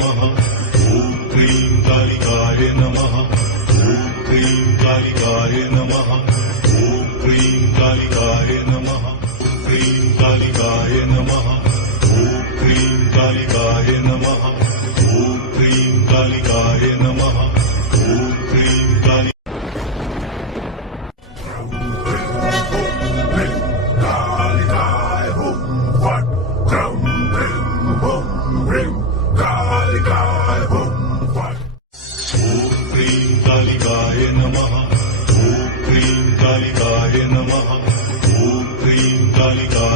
नमः ॐ क्रीं कालिकाय नमः ॐ क्रीं कालिकाय नमः ॐ क्रीं कालिकाय नमः क्रीं कालिकाय नमः ॐ क्रीं कालिकाय नमः ॐ क्रीं कालिकाय नमः ॐ क्रीं कालिकाय कालिकाय नमः ॐ क्रीं कालिकाय नमः ॐ क्रीं कालिकाय